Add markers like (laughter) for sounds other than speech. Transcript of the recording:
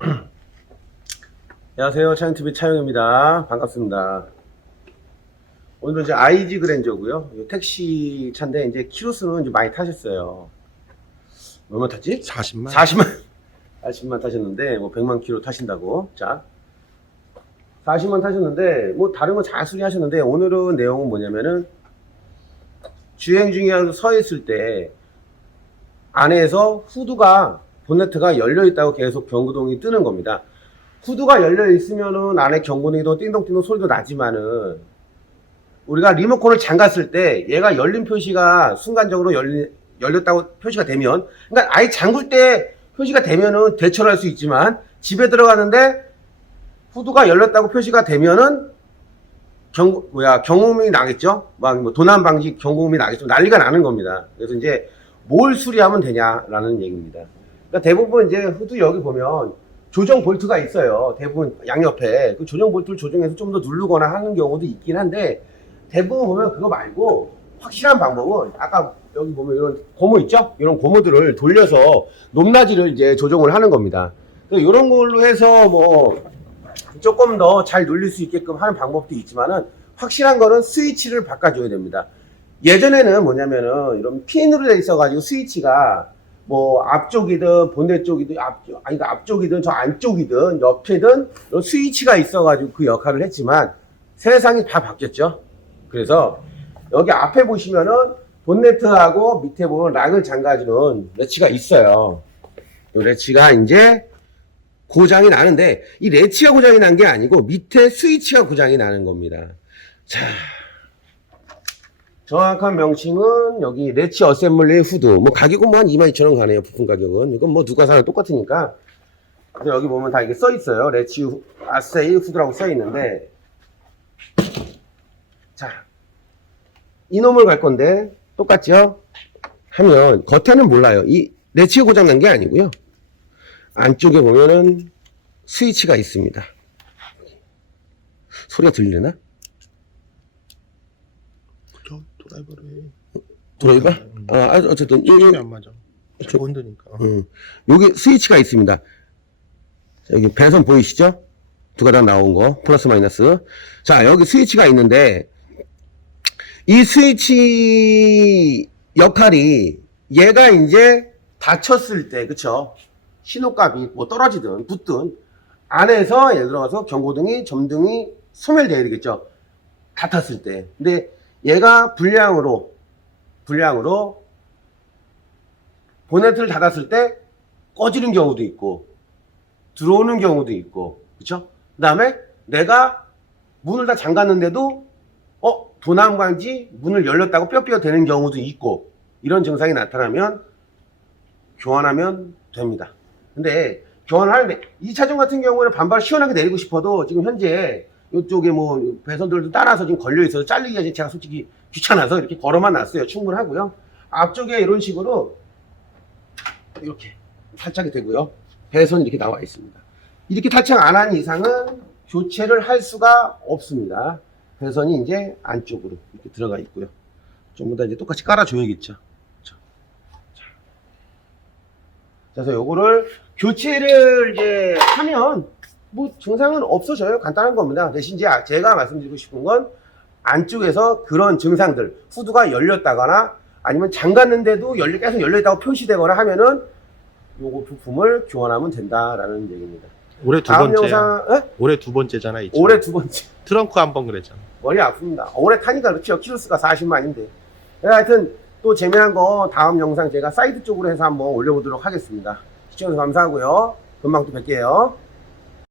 (clears throat) 안녕하세요. 차영TV 차영입니다. 반갑습니다. 오늘은 이제 IG 그랜저고요. 이 택시 차인데 이제 키로수는 좀 많이 타셨어요. 얼마 탔지? 40만? 40만 40만 타셨는데 뭐 100만 킬로 타신다고. 자. 40만 타셨는데 뭐 다른 거 잘 수리하셨는데 오늘은 내용은 뭐냐면은 주행 중에 서 있을 때 안에서 후드가 본네트가 열려 있다고 계속 경고등이 뜨는 겁니다. 후드가 열려 있으면은 안에 경고등이도 띵동띵동 소리도 나지만은 우리가 리모컨을 잠갔을 때 얘가 열린 표시가 순간적으로 열리, 열렸다고 표시가 되면 그러니까 아예 잠글 때 표시가 되면은 대처를 할 수 있지만 집에 들어가는데 후드가 열렸다고 표시가 되면은 경 뭐야 경고음이 나겠죠? 막 뭐 도난 방지 경고음이 나겠죠? 난리가 나는 겁니다. 그래서 이제 뭘 수리하면 되냐라는 얘기입니다 그러니까 대부분 이제 후드 여기 보면 조정 볼트가 있어요. 대부분 양옆에. 그 조정 볼트를 조정해서 좀 더 누르거나 하는 경우도 있긴 한데 대부분 보면 그거 말고 확실한 방법은 아까 여기 보면 이런 고무 있죠? 이런 고무들을 돌려서 높낮이를 이제 조정을 하는 겁니다. 이런 걸로 해서 뭐 조금 더 잘 눌릴 수 있게끔 하는 방법도 있지만은 확실한 거는 스위치를 바꿔줘야 됩니다. 예전에는 뭐냐면은 이런 핀으로 돼 있어가지고 스위치가 뭐 앞쪽이든 본대 쪽이든 앞쪽 아니 그러니까 앞쪽이든 저 안쪽이든 옆에든 스위치가 있어가지고 그 역할을 했지만 세상이 다 바뀌었죠. 그래서 여기 앞에 보시면은 본네트하고 밑에 보면 락을 잠가주는 레치가 있어요. 이 레치가 이제 고장이 나는데 이 레치가 고장이 난 게 아니고 밑에 스위치가 고장이 나는 겁니다. 자, 정확한 명칭은 여기 레치 어셈블리 후드. 뭐 가격은 뭐 한 22,000원 가네요. 부품 가격은. 이건 뭐 누가 사나 똑같으니까. 근데 여기 보면 다 이게 써 있어요. 레치 후- 아세이 후드라고 써 있는데 자, 이놈을 갈 건데 똑같죠? 하면 겉에는 몰라요. 이 레치가 고장 난 게 아니고요. 안쪽에 보면은 스위치가 있습니다. 소리가 들리나? 저 드 라이버를 해. 드라이버? 음. 아, 아, 어쨌든 이, 초점이 이, 안 맞아. 저- 원드니까. 음, 여기 스위치가 있습니다. 자, 여기 배선 보이시죠? 두 가닥 나온 거 플러스 마이너스. 자 여기 스위치가 있는데 이 스위치 역할이 얘가 이제 닫혔을 때 그쵸? 신호값이 뭐 떨어지든 붙든 안에서 예를 들어서 경고등이 점등이 소멸돼야 되겠죠. 닫았을 때. 근데 얘가 불량으로 불량으로 보네트를 닫았을 때 꺼지는 경우도 있고 들어오는 경우도 있고 그쵸? 그 다음에 내가 문을 다 잠갔는데도 어 도난광지 문을 열렸다고 뼈뼈 되는 경우도 있고 이런 증상이 나타나면 교환하면 됩니다. 근데 교환하는데 이 차종 같은 경우에는 반발 시원하게 내리고 싶어도 지금 현재 이쪽에 뭐 배선들도 따라서 지금 걸려 있어서 잘리기가 제가 솔직히 귀찮아서 이렇게 걸어만 놨어요. 충분하고요. 앞쪽에 이런 식으로 이렇게 탈착이 되고요. 배선이 이렇게 나와 있습니다. 이렇게 탈착 안 한 이상은 교체를 할 수가 없습니다. 배선이 이제 안쪽으로 이렇게 들어가 있고요. 전부 다 이제 똑같이 깔아줘야겠죠. 그렇죠? 자. 그래서 요거를 교체를 이제 하면 뭐 증상은 없어져요. 간단한 겁니다. 대신 이제 제가 말씀드리고 싶은 건 안쪽에서 그런 증상들, 후드가 열렸다거나 아니면 잠갔는데도 열려, 계속 열려 있다고 표시되거나 하면은 요거 부품을 교환하면 된다라는 얘기입니다. 올해 두 다음 번째. 영상, 에? 올해 두 번째잖아. 이 차. 올해 두 번째. 트렁크 한 번 그랬잖아. 머리 아픕니다. 올해 타니까 그렇죠. 키로수가 40만인데. 하여튼 또 재미난 거 다음 영상 제가 사이드 쪽으로 해서 한번 올려보도록 하겠습니다. 시청해주셔서 감사하고요. 금방 또 뵐게요.